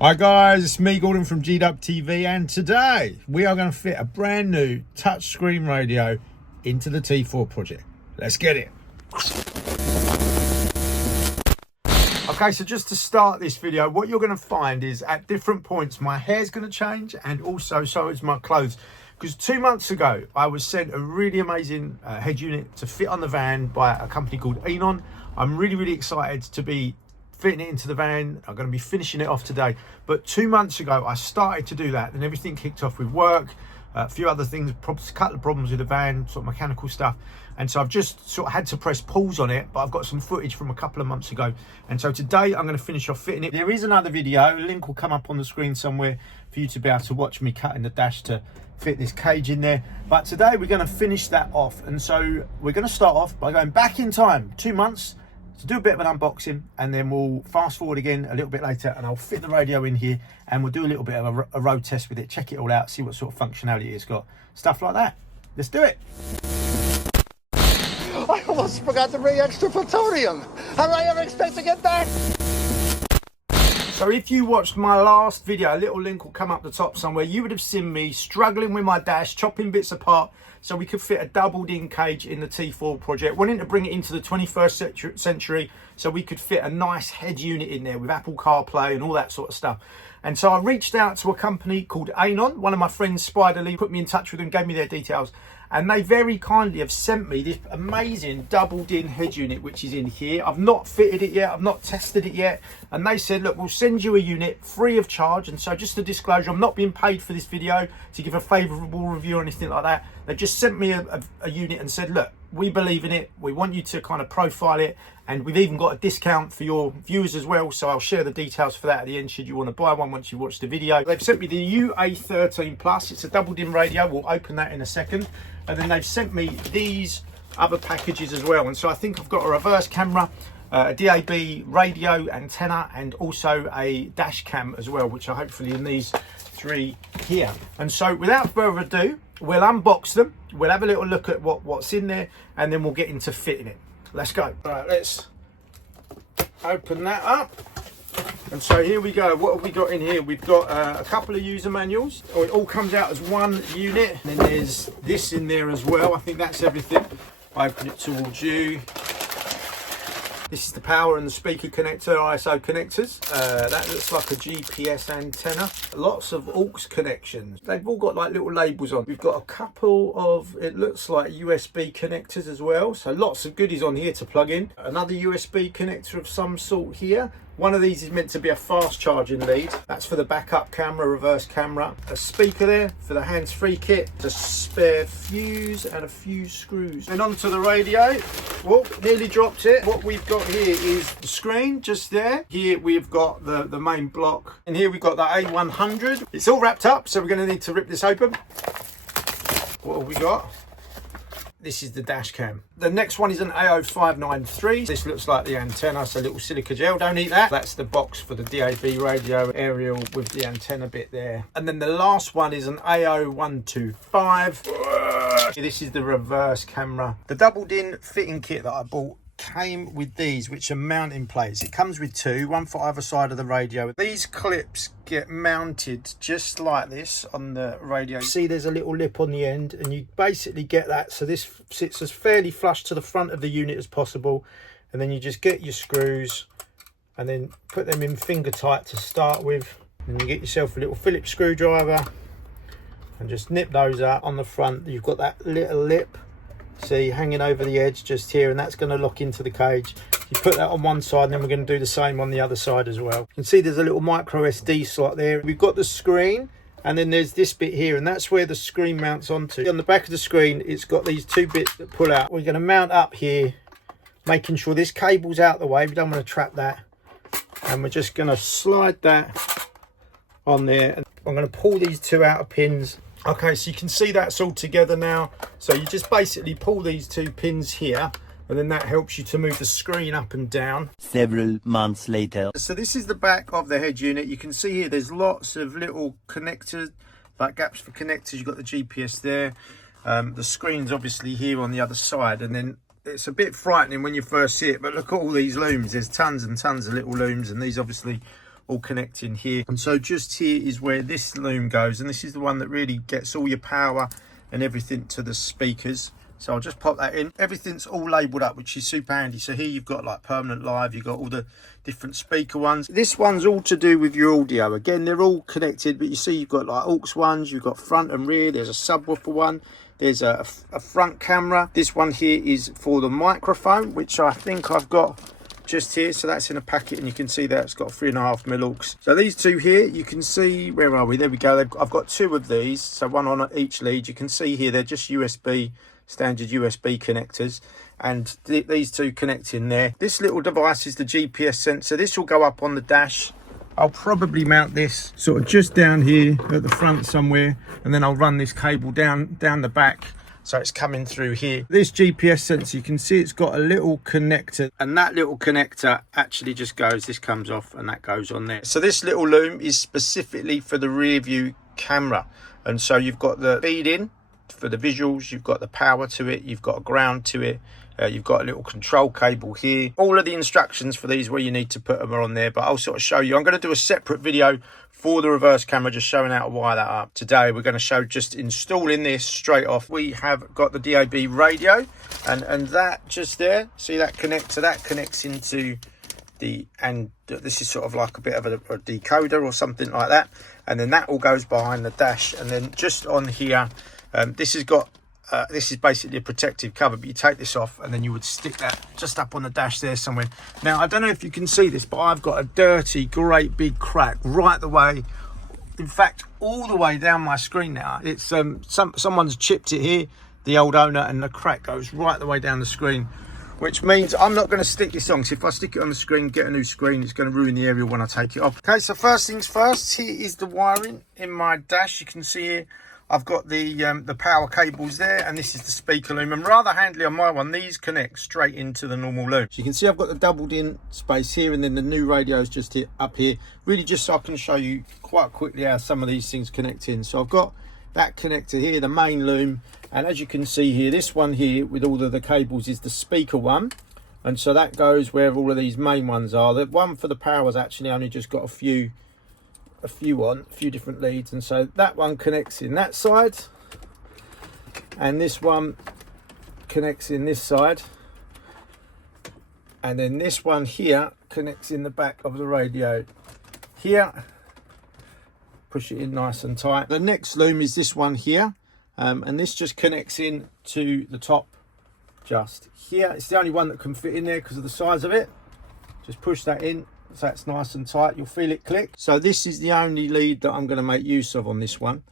Hi guys, it's me Gordon from GDUBTV, and today we are going to fit a brand new touchscreen radio into the T4 project. Let's get it. Okay, so just to start this video, what you're going to find is at different points my hair's going to change, and also so is my clothes. Because 2 months ago I was sent a really amazing head unit to fit on the van by a company called Eonon. I'm really excited to be fitting it into the van. I'm going to be finishing it off today, but 2 months ago I started to do that, and everything kicked off with work, a few other things, a couple of problems with the van, sort of mechanical stuff, and so I've just sort of had to press pause on it. But I've got some footage from a couple of months ago, and so today I'm going to finish off fitting it. There is another video, a link will come up on the screen somewhere for you to be able to watch me cutting the dash to fit this cage in there. But today we're going to finish that off, and so we're going to start off by going back in time 2 months to do a bit of an unboxing, and then we'll fast forward again a little bit later and I'll fit the radio in here and we'll do a little bit of a road test with it, check it all out, see what sort of functionality it's got, stuff like that. Let's do it. I almost forgot to bring extra plutonium. How did I ever expect to get that? So if you watched my last video, a little link will come up the top somewhere, you would have seen me struggling with my dash, chopping bits apart so we could fit a doubled in cage in the T4 project, wanting to bring it into the 21st century so we could fit a nice head unit in there with Apple CarPlay and all that sort of stuff. And so I reached out to a company called Eonon. One of my friends, Spider Lee, put me in touch with them, gave me their details, and they very kindly have sent me this amazing doubled in head unit, which is in here. I've not fitted it yet, I've not tested it yet, and they said, look, we'll send you a unit free of charge. And so just a disclosure, I'm not being paid for this video to give a favourable review or anything like that. They just sent me a unit and said, look, we believe in it, we want you to kind of profile it, and we've even got a discount for your viewers as well, so I'll share the details for that at the end should you want to buy one once you watch the video. They've sent me the UA13 Plus, it's a doubled in radio, we'll open that in a second, and then they've sent me these other packages as well. And so I think I've got a reverse camera, a DAB radio antenna, and also a dash cam as well, which are hopefully in these three here. And so without further ado, we'll unbox them, we'll have a little look at what's in there, and then we'll get into fitting it. Let's go. All right, let's open that up. And so here we go. What have we got in here? We've got a couple of user manuals. Oh, it all comes out as one unit. And then there's this in there as well. I think that's everything. Open it towards you. This is the power and the speaker connector, ISO connectors. That looks like a GPS antenna. Lots of aux connections. They've all got like little labels on. We've got a couple of, it looks like USB connectors as well. So lots of goodies on here to plug in. Another USB connector of some sort here. One of these is meant to be a fast charging lead. That's for the backup camera, reverse camera. A speaker there for the hands-free kit. A spare fuse and a few screws. And onto the radio. Whoa, nearly dropped it. What we've got here is the screen just there. Here we've got the main block. And here we've got the A100. It's all wrapped up, so we're going to need to rip this open. What have we got? This is the dash cam. The next one is an AO593. This looks like the antenna, so little silica gel, don't eat that. That's the box for the DAB radio aerial with the antenna bit there. And then the last one is an AO125. This is the reverse camera. The doubled in fitting kit that I bought came with these, which are mounting plates. It comes with two, one for either side of the radio. These clips get mounted just like this on the radio. See, there's a little lip on the end, and you basically get that so this sits as fairly flush to the front of the unit as possible, and then you just get your screws and then put them in finger tight to start with, and you get yourself a little Phillips screwdriver and just nip those out. On the front you've got that little lip, see, hanging over the edge just here, and that's going to lock into the cage. You put that on one side, and then we're going to do the same on the other side as well. You can see there's a little micro SD slot there. We've got the screen, and then there's this bit here, and that's where the screen mounts onto. On the back of the screen, it's got these two bits that pull out. We're going to mount up here, making sure this cable's out the way. We don't want to trap that. And we're just going to slide that on there. And I'm going to pull these two outer pins. Okay, so you can see that's all together now. So you just basically pull these two pins here, and then that helps you to move the screen up and down. Several months later. So this is the back of the head unit. You can see here there's lots of little connectors, like gaps for connectors. You've got the GPS there. The screen's obviously here on the other side, and then it's a bit frightening when you first see it, but look at all these looms. There's tons and tons of little looms, and these obviously all connecting here. And so just here is where this loom goes, and this is the one that really gets all your power and everything to the speakers. So I'll just pop that in. Everything's all labelled up, which is super handy. So here you've got like permanent live, you've got all the different speaker ones. This one's all to do with your audio. Again, they're all connected, but you see you've got like aux ones, you've got front and rear, there's a subwoofer one, there's a front camera. This one here is for the microphone, which I think I've got just here. So that's in a packet, and you can see that it's got 3.5mm aux. So these two here, you can see, where are we? There we go. I've got two of these, so one on each lead. You can see here, they're just USB, standard USB connectors, and these two connect in there. This little device is the GPS sensor. This will go up on the dash. I'll probably mount this sort of just down here at the front somewhere, and then I'll run this cable down the back, so it's coming through here. This GPS sensor, you can see it's got a little connector, and that little connector actually just goes, this comes off and that goes on there. So this little loom is specifically for the rear view camera, and so you've got the feed in for the visuals, you've got the power to it, you've got a ground to it, you've got a little control cable here. All of the instructions for these, where you need to put them, are on there, but I'll sort of show you. I'm going to do a separate video for the reverse camera, just showing how to wire that up. Today we're going to show just installing this straight off. We have got the DAB radio, and that just there, see that connector, that connects into the, and this is sort of like a bit of a decoder or something like that, and then that all goes behind the dash. And then just on here, this has got this is basically a protective cover, but you take this off and then you would stick that just up on the dash there somewhere. Now I don't know if you can see this, but I've got a dirty great big crack right the way, in fact all the way down my screen now. It's someone's chipped it here, the old owner, and the crack goes right the way down the screen, which means I'm not going to stick this on, because if I stick it on the screen, get a new screen, it's going to ruin the aerial when I take it off. Okay, so first things first, here is the wiring in my dash. You can see here I've got the power cables there, and this is the speaker loom, and rather handily on my one, these connect straight into the normal loom. So you can see I've got the doubled in space here, and then the new radio is just here, up here, really just so I can show you quite quickly how some of these things connect in. So I've got that connector here, the main loom, and as you can see here, this one here with all of the cables is the speaker one, and so that goes where all of these main ones are. The one for the power has actually only just got a few different leads, and so that one connects in that side, and this one connects in this side, and then this one here connects in the back of the radio here. Push it in nice and tight. The next loom is this one here, and this just connects in to the top just here. It's the only one that can fit in there because of the size of it. Just push that in, so it's nice and tight. You'll feel it click. So this is the only lead that I'm going to make use of on this one.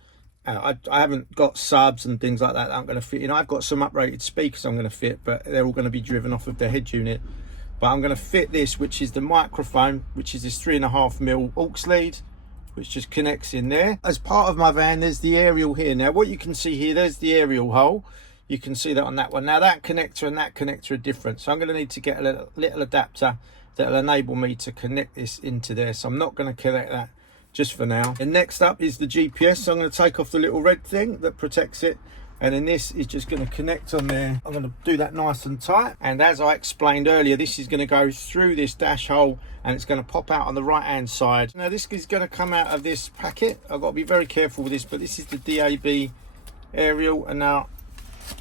I haven't got subs and things like that I'm going to fit in. I've got some uprated speakers I'm going to fit, but they're all going to be driven off of the head unit. But I'm going to fit this, which is the microphone, which is this 3.5mm aux lead, which just connects in there. As part of my van, there's the aerial here. Now what you can see here, there's the aerial hole. You can see that on that one. Now that connector and that connector are different, so I'm going to need to get a little adapter that will enable me to connect this into there. So I'm not going to connect that just for now. And next up is the GPS. So I'm going to take off the little red thing that protects it, and then this is just going to connect on there. I'm going to do that nice and tight, and as I explained earlier, this is going to go through this dash hole, and it's going to pop out on the right hand side. Now this is going to come out of this packet. I've got to be very careful with this, but this is the DAB aerial, and now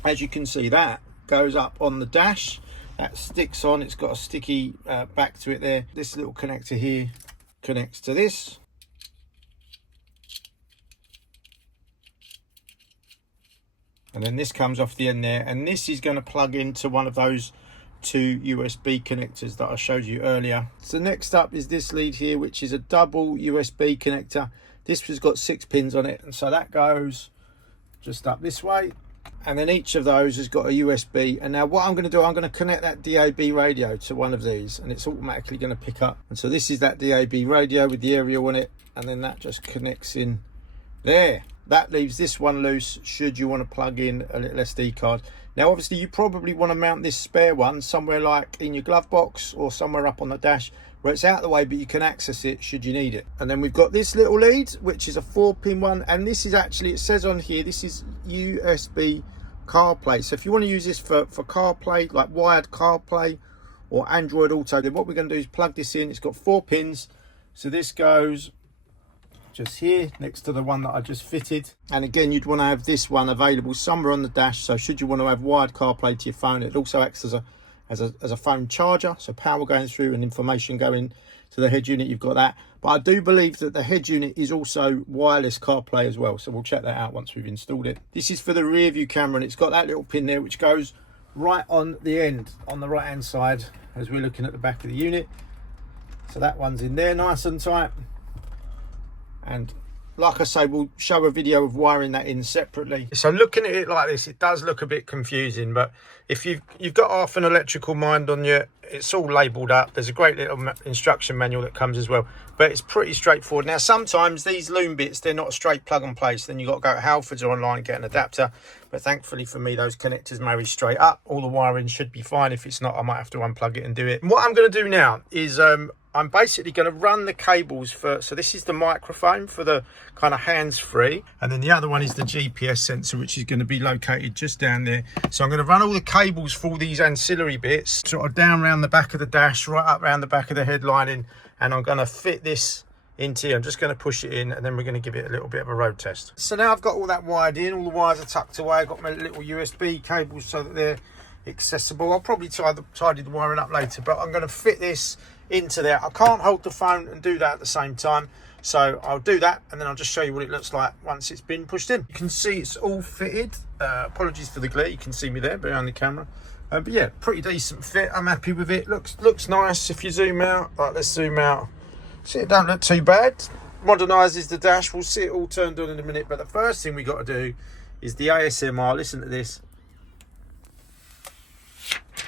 as you can see, that goes up on the dash, that sticks on, it's got a sticky back to it there. This little connector here connects to this, and then this comes off the end there, and this is going to plug into one of those two USB connectors that I showed you earlier. So next up is this lead here, which is a double USB connector. This has got 6 pins on it, and so that goes just up this way, and then each of those has got a USB. And now what I'm going to do, I'm going to connect that DAB radio to one of these, and it's automatically going to pick up. And so this is that DAB radio with the aerial on it, and then that just connects in there. That leaves this one loose should you want to plug in a little SD card. Now obviously you probably want to mount this spare one somewhere like in your glove box or somewhere up on the dash where it's out of the way, but you can access it should you need it. And then we've got this little lead, which is a 4-pin one, and this is actually, it says on here, this is USB CarPlay. So if you want to use this for CarPlay, like wired CarPlay or Android Auto, then what we're going to do is plug this in. It's got 4 pins, So this goes just here next to the one that I just fitted. And again, you'd want to have this one available somewhere on the dash. So should you want to have wired CarPlay to your phone, it also acts as a phone charger. So power going through and information going to the head unit, you've got that. But I do believe that the head unit is also wireless CarPlay as well. So we'll check that out once we've installed it. This is for the rear view camera, and it's got that little pin there which goes right on the end, on the right hand side as we're looking at the back of the unit. So that one's in there nice and tight. And like I say, we'll show a video of wiring that in separately. So looking at it like this, it does look a bit confusing, but if you've got half an electrical mind on you, it's all labelled up. There's a great little instruction manual that comes as well, but it's pretty straightforward. Now, sometimes these loom bits, they're not a straight plug and play, so then you've got to go to Halfords or online and get an adapter. But thankfully for me, those connectors marry straight up. All the wiring should be fine. If it's not, I might have to unplug it and do it. And what I'm going to do now is I'm basically going to run the cables for, so this is the microphone for the kind of hands-free, and then the other one is the GPS sensor, which is going to be located just down there. So I'm going to run all the cables for all these ancillary bits, sort of down around the back of the dash, right up around the back of the headlining, and I'm going to fit this into here. I'm just going to push it in, and then we're going to give it a little bit of a road test. So now I've got all that wired in, all the wires are tucked away. I've got my little USB cables so that they're accessible. I'll probably tidy the wiring up later, but I'm going to fit this into there. I can't hold the phone and do that at the same time, so I'll do that and then I'll just show you what it looks like once it's been pushed in. You can see it's all fitted. Apologies for the glare, you can see me there behind the camera, but yeah, pretty decent fit. I'm happy with it. Looks nice. If you zoom out, right, let's zoom out. See, it don't look too bad. Modernises the dash. We'll see it all turned on in a minute, but the first thing we got to do is the ASMR. Listen to this.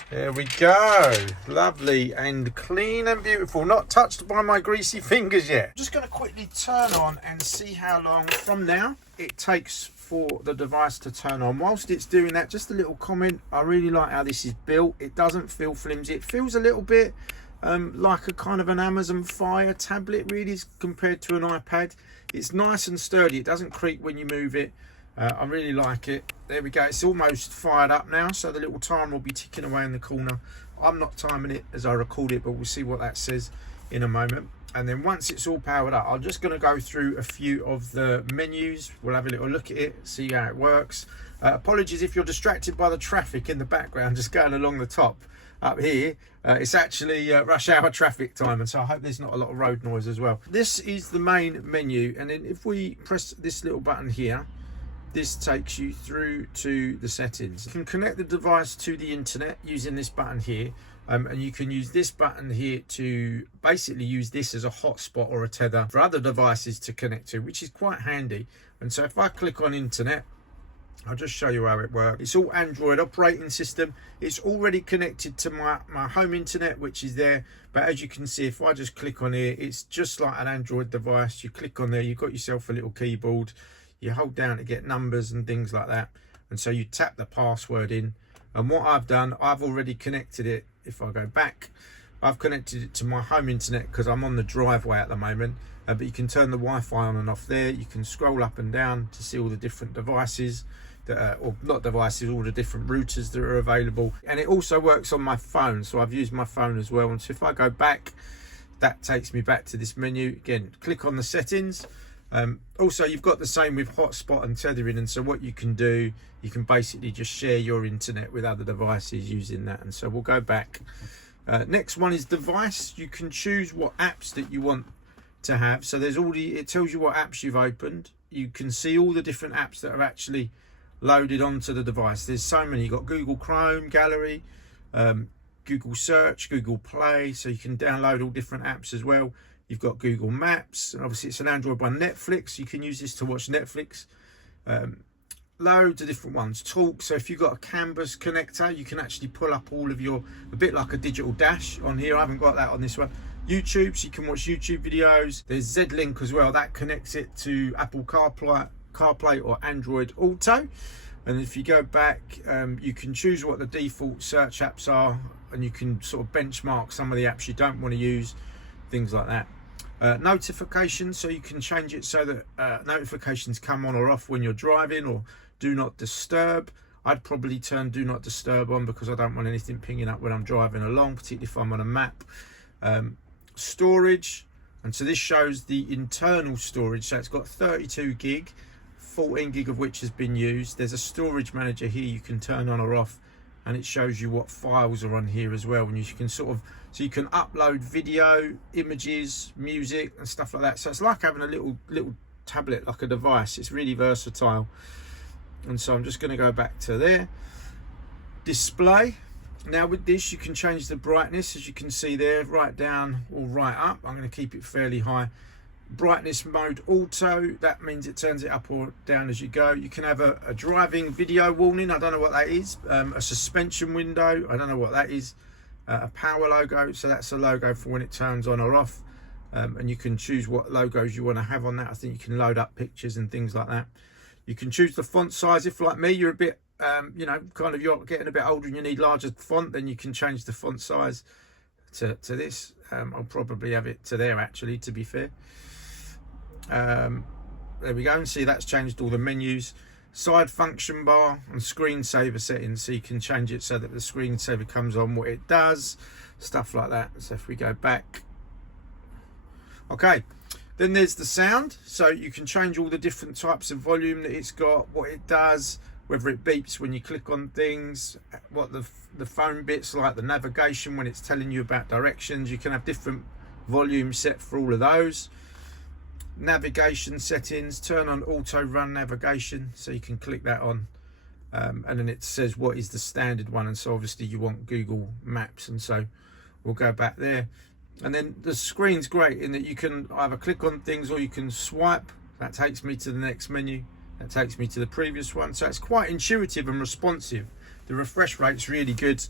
There we go. Lovely and clean and beautiful. Not touched by my greasy fingers yet. I'm just going to quickly turn on and see how long from now it takes for the device to turn on. Whilst it's doing that, just a little comment. I really like how this is built. It doesn't feel flimsy. It feels a little bit like a kind of an Amazon Fire tablet, really, compared to an iPad. It's nice and sturdy. It doesn't creak when you move it. I really like it. There we go. It's almost fired up now, so the little timer will be ticking away in the corner. I'm not timing it as I record it, but we'll see what that says in a moment. And then once it's all powered up, I'm just going to go through a few of the menus. We'll have a little look at it, see how it works. Apologies if you're distracted by the traffic in the background just going along the top up here. It's actually rush hour traffic time, and so I hope there's not a lot of road noise as well. This is the main menu, and then if we press this little button here, this takes you through to the settings. You can connect the device to the internet using this button here, and you can use this button here to basically use this as a hotspot or a tether for other devices to connect to, which is quite handy. And so if I click on internet, I'll just show you how it works. It's all Android operating system. It's already connected to my home internet, which is there. But as you can see, if I just click on here, it's just like an Android device. You click on there, you've got yourself a little keyboard. You hold down to get numbers and things like that, and so you tap the password in. And what I've done, I've already connected it. If I go back, I've connected it to my home internet because I'm on the driveway at the moment, but you can turn the Wi-Fi on and off there. You can scroll up and down to see all the different devices that are, or not devices, all the different routers that are available. And it also works on my phone, so I've used my phone as well. And so if I go back, that takes me back to this menu again. Click on the settings. Also, you've got the same with hotspot and tethering, and so what you can do, you can basically just share your internet with other devices using that. And so we'll go back. Next one is device. You can choose what apps that you want to have. So there's already, it tells you what apps you've opened. You can see all the different apps that are actually loaded onto the device. There's so many. You've got Google Chrome, Gallery, Google Search, Google Play, so you can download all different apps as well. You've got Google Maps, and obviously it's an Android by Netflix. You can use this to watch Netflix. Loads of different ones. Talk, so if you've got a Canvas connector, you can actually pull up all of your, a bit like a digital dash on here. I haven't got that on this one. YouTube, so you can watch YouTube videos. There's Z-Link as well. That connects it to Apple CarPlay or Android Auto. And if you go back, you can choose what the default search apps are, and you can sort of benchmark some of the apps you don't want to use, things like that. Notifications, so you can change it so that notifications come on or off when you're driving, or do not disturb. I'd probably turn do not disturb on because I don't want anything pinging up when I'm driving along, particularly if I'm on a map. Storage, And so this shows the internal storage. So it's got 32 gig, 14 gig of which has been used. There's a storage manager here you can turn on or off, and it shows you what files are on here as well. And you can sort of, so you can upload video, images, music and stuff like that. So it's like having a little tablet, like a device. It's really versatile. And so I'm just going to go back to there. Display. Now with this you can change the brightness, as you can see there, right down or right up. I'm going to keep it fairly high. Brightness mode auto, that means it turns it up or down as you go. You can have a driving video warning, I don't know what that is. A suspension window, I don't know what that is. A power logo, so that's a logo for when it turns on or off. And you can choose what logos you want to have on that. I think you can load up pictures and things like that. You can choose the font size. If like me you're a bit you know, kind of you're getting a bit older and you need larger font, then you can change the font size to this. I'll probably have it to there actually, to be fair. There we go, and see that's changed all the menus. Side function bar and screensaver settings, so you can change it so that the screensaver comes on what it does, stuff like that. So if we go back, okay, then there's the sound, so you can change all the different types of volume that it's got, what it does, whether it beeps when you click on things, what the phone bits like, the navigation when it's telling you about directions. You can have different volumes set for all of those. Navigation settings, turn on auto run navigation, so you can click that on, and then it says what is the standard one, and so obviously you want Google Maps, and so we'll go back there. And then the screen's great in that you can either click on things or you can swipe. That takes me to the next menu, that takes me to the previous one, so it's quite intuitive and responsive. The refresh rate's really good.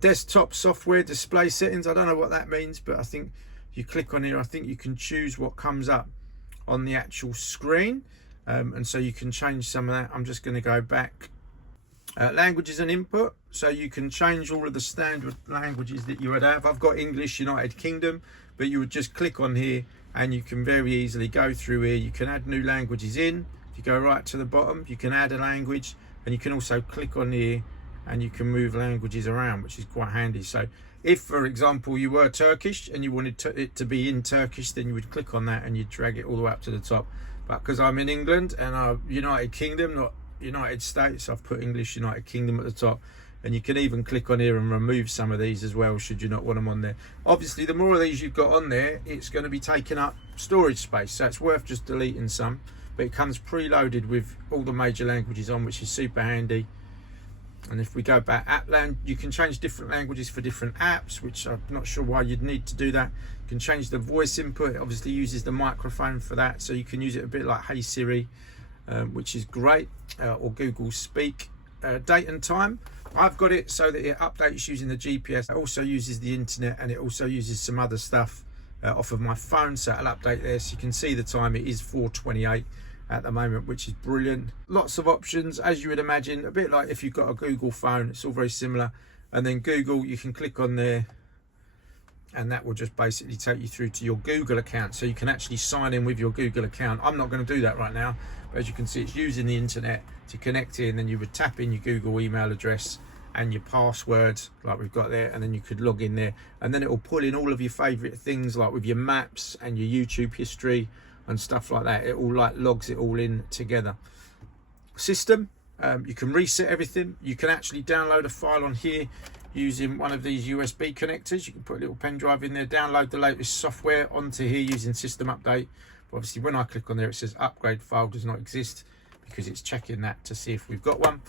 Desktop software display settings, I don't know what that means, but I think if you click on here, I think you can choose what comes up on the actual screen, and so you can change some of that. I'm just going to go back. Languages and input, so you can change all of the standard languages that you would have. I've got English United Kingdom, but you would just click on here and you can very easily go through here. You can add new languages in. If you go right to the bottom, you can add a language, and you can also click on here and you can move languages around, which is quite handy. So if, for example, you were Turkish and you wanted it to be in Turkish, then you would click on that and you'd drag it all the way up to the top. But because I'm in England and I'm United Kingdom, not United States, I've put English United Kingdom at the top. And you can even click on here and remove some of these as well, should you not want them on there. Obviously, the more of these you've got on there, it's going to be taking up storage space, so it's worth just deleting some. But it comes preloaded with all the major languages on, which is super handy. And if we go back, Appland, you can change different languages for different apps, which I'm not sure why you'd need to do that. You can change the voice input. It obviously uses the microphone for that, so you can use it a bit like Hey Siri, which is great, or Google Speak. Date and time, I've got it so that it updates using the GPS. It also uses the internet, and it also uses some other stuff off of my phone, so it'll update there. So you can see the time, it is 4:28 at the moment, which is brilliant. Lots of options, as you would imagine, a bit like if you've got a Google phone, it's all very similar. And then Google, you can click on there and that will just basically take you through to your Google account, so you can actually sign in with your Google account. I'm not going to do that right now, but as you can see, it's using the internet to connect in. Then you would tap in your Google email address and your password like we've got there, and then you could log in there, and then it will pull in all of your favorite things, like with your maps and your YouTube history and stuff like that. It all like logs it all in together. System, you can reset everything. You can actually download a file on here using one of these USB connectors. You can put a little pen drive in there, download the latest software onto here using system update. But obviously when I click on there, it says upgrade file does not exist, because it's checking that to see if we've got one.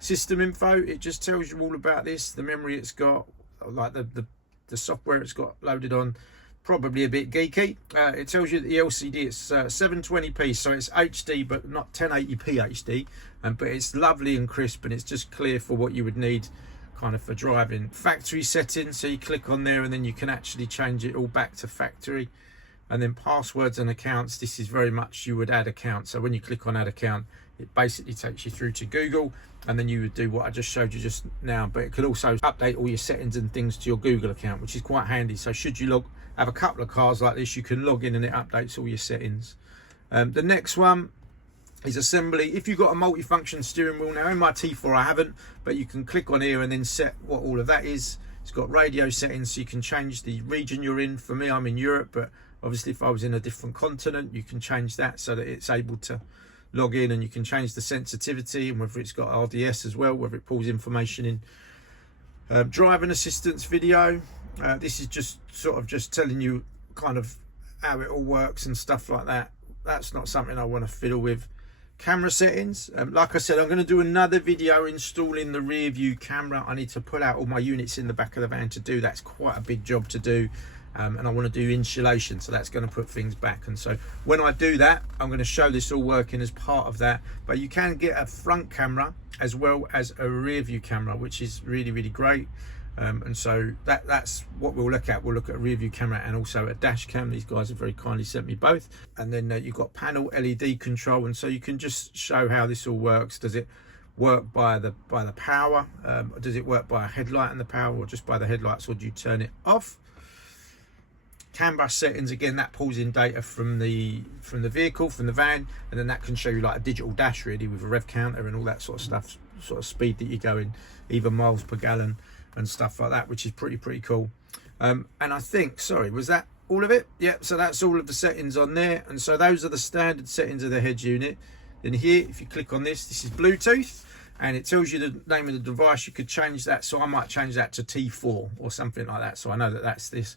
System info, it just tells you all about this, the memory it's got, like the software it's got loaded on. Probably a bit geeky. It tells you that the LCD is 720p, so it's HD but not 1080p HD, but it's lovely and crisp, and it's just clear for what you would need kind of for driving. Factory settings, so you click on there and then you can actually change it all back to factory. And then passwords and accounts, this is very much you would add account, so when you click on add account, it basically takes you through to Google, and then you would do what I just showed you just now. But it could also update all your settings and things to your Google account, which is quite handy. So should you have a couple of cars like this, you can log in and it updates all your settings. The next one is assembly. If you've got a multi-function steering wheel, now in my T4 I haven't, but you can click on here and then set what all of that is. It's got radio settings, so you can change the region you're in. For me, I'm in Europe, but Obviously, if I was in a different continent, you can change that so that it's able to log in, and you can change the sensitivity and whether it's got RDS as well, whether it pulls information in. Driving assistance video. This is just sort of just telling you kind of how it all works and stuff like that. That's not something I want to fiddle with. Camera settings. Like I said, I'm going to do another video installing the rear view camera. I need to pull out all my units in the back of the van to do that. It's quite a big job to do. And I want to do insulation, so that's going to put things back. And so when I do that, I'm going to show this all working as part of that. But you can get a front camera as well as a rear view camera, which is really, really great. And so that's what we'll look at. We'll look at a rear view camera and also a dash cam. These guys have very kindly sent me both. And then you've got panel LED control, and so you can just show how this all works. Does it work by the power? Does it work by a headlight and the power, or just by the headlights, or do you turn it off? CAN bus settings, again, that pulls in data from the vehicle, from the van, and then that can show you like a digital dash really with a rev counter and all that sort of stuff, sort of speed that you're going, even miles per gallon and stuff like that, which is pretty cool. And I think, sorry, was that all of it? Yeah, so that's all of the settings on there. And so those are the standard settings of the head unit. Then here, if you click on this is Bluetooth, and it tells you the name of the device. You could change that, so I might change that to T4 or something like that, so I know that that's this.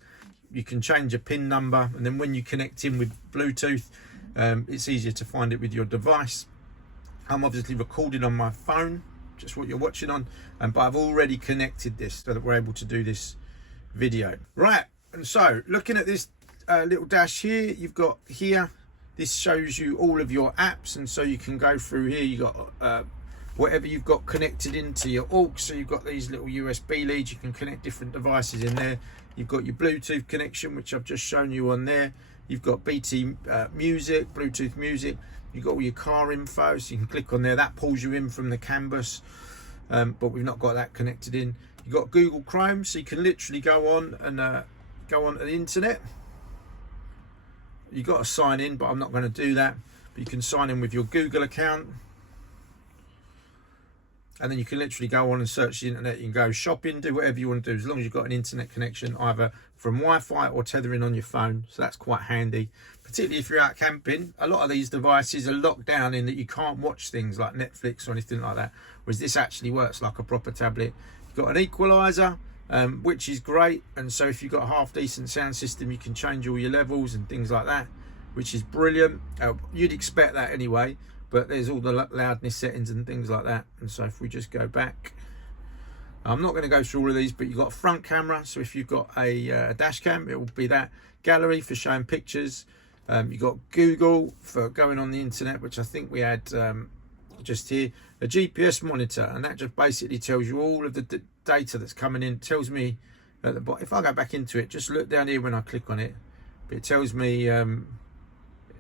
You can change a PIN number, and then when you connect in with Bluetooth, it's easier to find it with your device. I'm obviously recording on my phone, just what you're watching on, but I've already connected this so that we're able to do this video. Right, and so looking at this little dash here, you've got here, this shows you all of your apps, and so you can go through here. You got whatever you've got connected into your aux, so you've got these little USB leads. You can connect different devices in there. You've got your Bluetooth connection, which I've just shown you on there. You've got BT music, Bluetooth music. You've got all your car info, so you can click on there. That pulls you in from the CAN bus, but we've not got that connected in. You've got Google Chrome, so you can literally go on and go on to the internet. You've got to sign in, but I'm not going to do that. But you can sign in with your Google account. And then you can literally go on and search the internet. You can go shopping, do whatever you want to do, as long as you've got an internet connection, either from Wi-Fi or tethering on your phone. So that's quite handy, particularly if you're out camping. A lot of these devices are locked down in that you can't watch things like Netflix or anything like that, whereas this actually works like a proper tablet. You've got an equalizer, which is great. And so if you've got a half decent sound system, you can change all your levels and things like that, which is brilliant. You'd expect that anyway. But there's all the loudness settings and things like that. And so if we just go back, I'm not going to go through all of these, but you've got a front camera. So if you've got a dash cam, it will be that. Gallery for showing pictures. You've got Google for going on the internet, which I think we had just here. A GPS monitor, and that just basically tells you all of the data that's coming in. It tells me at the bottom. If I go back into it, just look down here when I click on it. But it tells me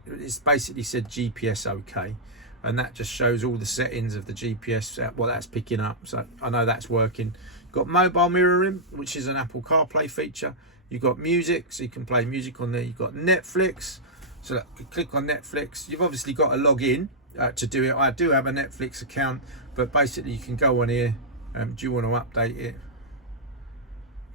it's basically said GPS OK. And that just shows all the settings of the GPS, what that's picking up. So I know that's working. You've got mobile mirroring, which is an Apple CarPlay feature. You've got music, so you can play music on there. You've got Netflix, so that you click on Netflix. You've obviously got to log in to do it. I do have a Netflix account, but basically you can go on here. Do you want to update it?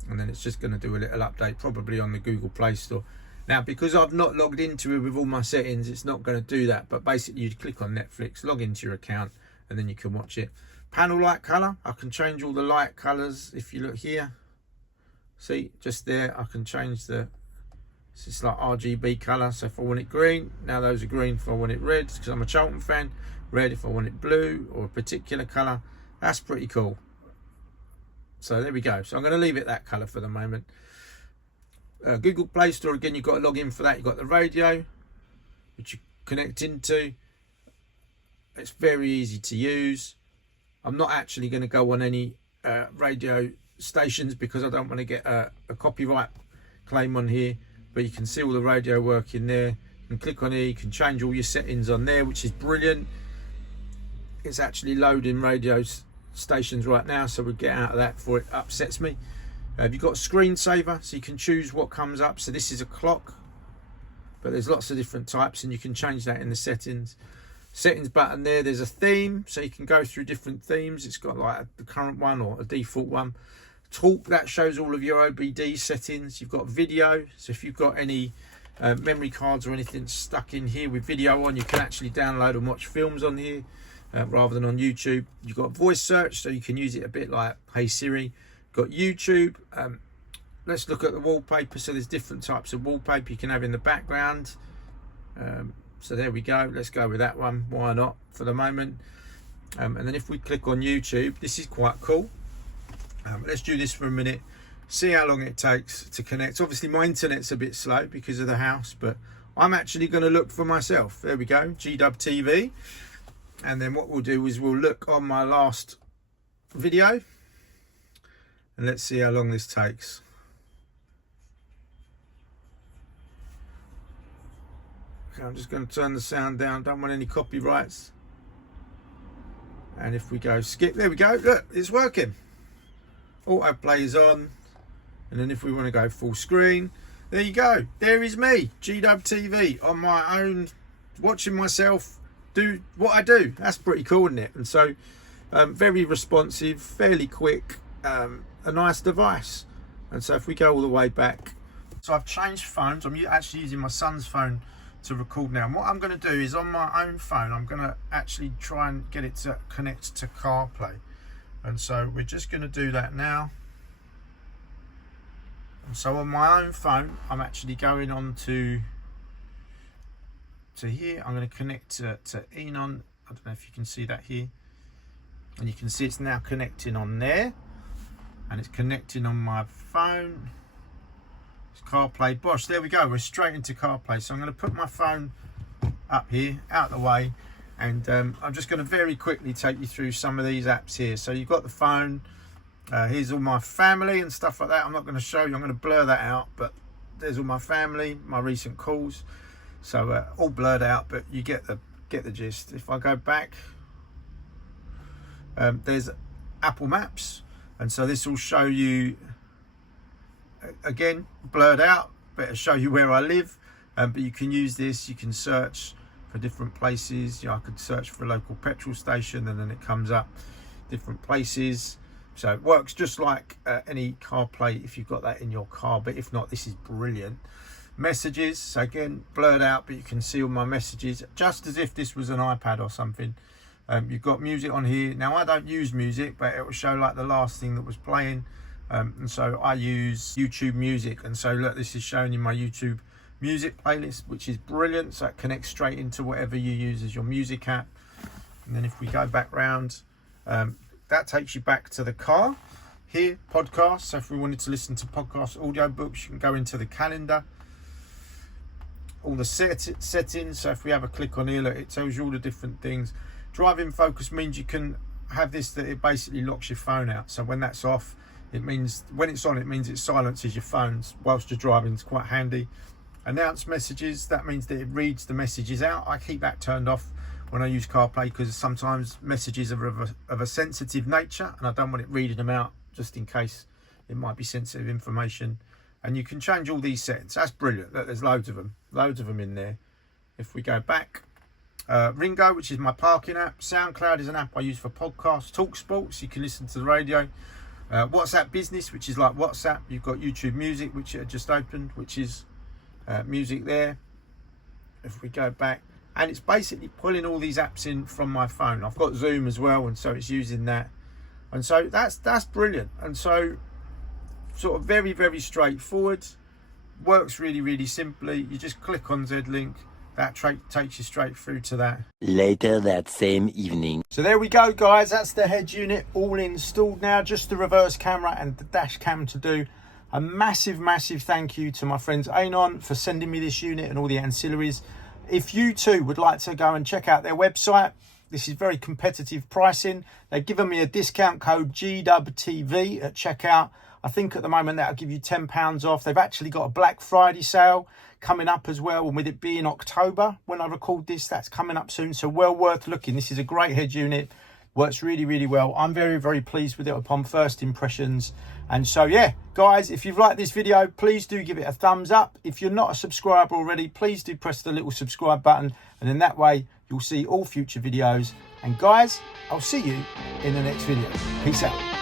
And then it's just going to do a little update, probably on the Google Play Store. Now, because I've not logged into it with all my settings, it's not going to do that. But basically, you click on Netflix, log into your account, and then you can watch it. Panel light color. I can change all the light colors. If you look here, see, just there, I can change the, it's like RGB color. So if I want it green, now those are green. If I want it red, because I'm a Charlton fan, red. If I want it blue or a particular color, that's pretty cool. So there we go. So I'm going to leave it that color for the moment. Google Play Store, again, you've got to log in for that. You've got the radio, which you connect into. It's very easy to use. I'm not actually going to go on any radio stations because I don't want to get a copyright claim on here. But you can see all the radio work in there. You can click on here, you can change all your settings on there, which is brilliant. It's actually loading radio stations right now, so we'll get out of that before it upsets me. You've got screensaver, so you can choose what comes up. So this is a clock, but there's lots of different types, and you can change that in the settings button there. There's a theme, so you can go through different themes. It's got like the current one or a default one. Talk, that shows all of your OBD settings. You've got video, so if you've got any memory cards or anything stuck in here with video on. You can actually download and watch films on here rather than on YouTube. You've got voice search, so you can use it a bit like Hey Siri. Got YouTube. Let's look at the wallpaper. So there's different types of wallpaper you can have in the background. So there we go. Let's go with that one. Why not for the moment? And then if we click on YouTube, this is quite cool. Let's do this for a minute. See how long it takes to connect. Obviously my internet's a bit slow because of the house, but I'm actually going to look for myself. There we go, GDUBTV. And then what we'll do is we'll look on my last video and let's see how long this takes. Okay, I'm just going to turn the sound down, don't want any copyrights. And if we go skip, there we go, look, it's working. Autoplay is on. And then if we want to go full screen, there you go. There is me, GDUBTV, on my own, watching myself do what I do. That's pretty cool, isn't it? And so, very responsive, fairly quick, a nice device. And so if we go all the way back, so I've changed phones. I'm actually using my son's phone to record now. And what I'm going to do is on my own phone, I'm going to actually try and get it to connect to CarPlay. And so we're just going to do that now. And so on my own phone, I'm actually going on to here. I'm going to connect to Eonon. I don't know if you can see that here. And you can see it's now connecting on there. And it's connecting on my phone. It's CarPlay Bosch. There we go. We're straight into CarPlay. So I'm going to put my phone up here, out of the way. And I'm just going to very quickly take you through some of these apps here. So you've got the phone. Here's all my family and stuff like that. I'm not going to show you. I'm going to blur that out. But there's all my family, my recent calls. So all blurred out, but you get the gist. If I go back, there's Apple Maps. And so this will show you, again, blurred out, but it'll show you where I live. But you can use this. You can search for different places. You know, I could search for a local petrol station and then it comes up different places. So it works just like any CarPlay if you've got that in your car, but if not, this is brilliant. Messages, so again, blurred out, but you can see all my messages just as if this was an iPad or something. You've got music on here. Now I don't use music, but it will show like the last thing that was playing. And so I use YouTube Music, and so look, this is showing you my YouTube Music playlist, which is brilliant. So it connects straight into whatever you use as your music app. And then if we go back round, that takes you back to the car. Here, podcasts. So if we wanted to listen to podcast audiobooks, you can go into the calendar. All the settings. So if we have a click on here, look, it tells you all the different things. Driving focus means you can have this, that it basically locks your phone out. So when that's off, it means when it's on, it means it silences your phones whilst you're driving. It's quite handy. Announce messages, that means that it reads the messages out. I keep that turned off when I use CarPlay because sometimes messages are of a sensitive nature and I don't want it reading them out just in case it might be sensitive information. And you can change all these settings. That's brilliant. Look, there's loads of them in there. If we go back, Ringo, which is my parking app. SoundCloud is an app I use for podcasts. Talk Sports, you can listen to the radio. WhatsApp Business, which is like WhatsApp. You've got YouTube Music, which I just opened, which is music there. If we go back, and it's basically pulling all these apps in from my phone. I've got Zoom as well, and so it's using that. And so that's brilliant. And so sort of very, very straightforward. Works really, really simply. You just click on Z-Link. That takes you straight through to that. Later that same evening. So there we go, guys. That's the head unit all installed now. Just the reverse camera and the dash cam to do. A massive, massive thank you to my friends Eonon for sending me this unit and all the ancillaries. If you too would like to go and check out their website, this is very competitive pricing. They've given me a discount code GDUBTV at checkout. I think at the moment that'll give you £10 off. They've actually got a Black Friday sale coming up as well. And with it being October, when I record this, that's coming up soon. So well worth looking. This is a great head unit. Works really, really well. I'm very, very pleased with it upon first impressions. And so, yeah, guys, if you've liked this video, please do give it a thumbs up. If you're not a subscriber already, please do press the little subscribe button. And in that way, you'll see all future videos. And guys, I'll see you in the next video. Peace out.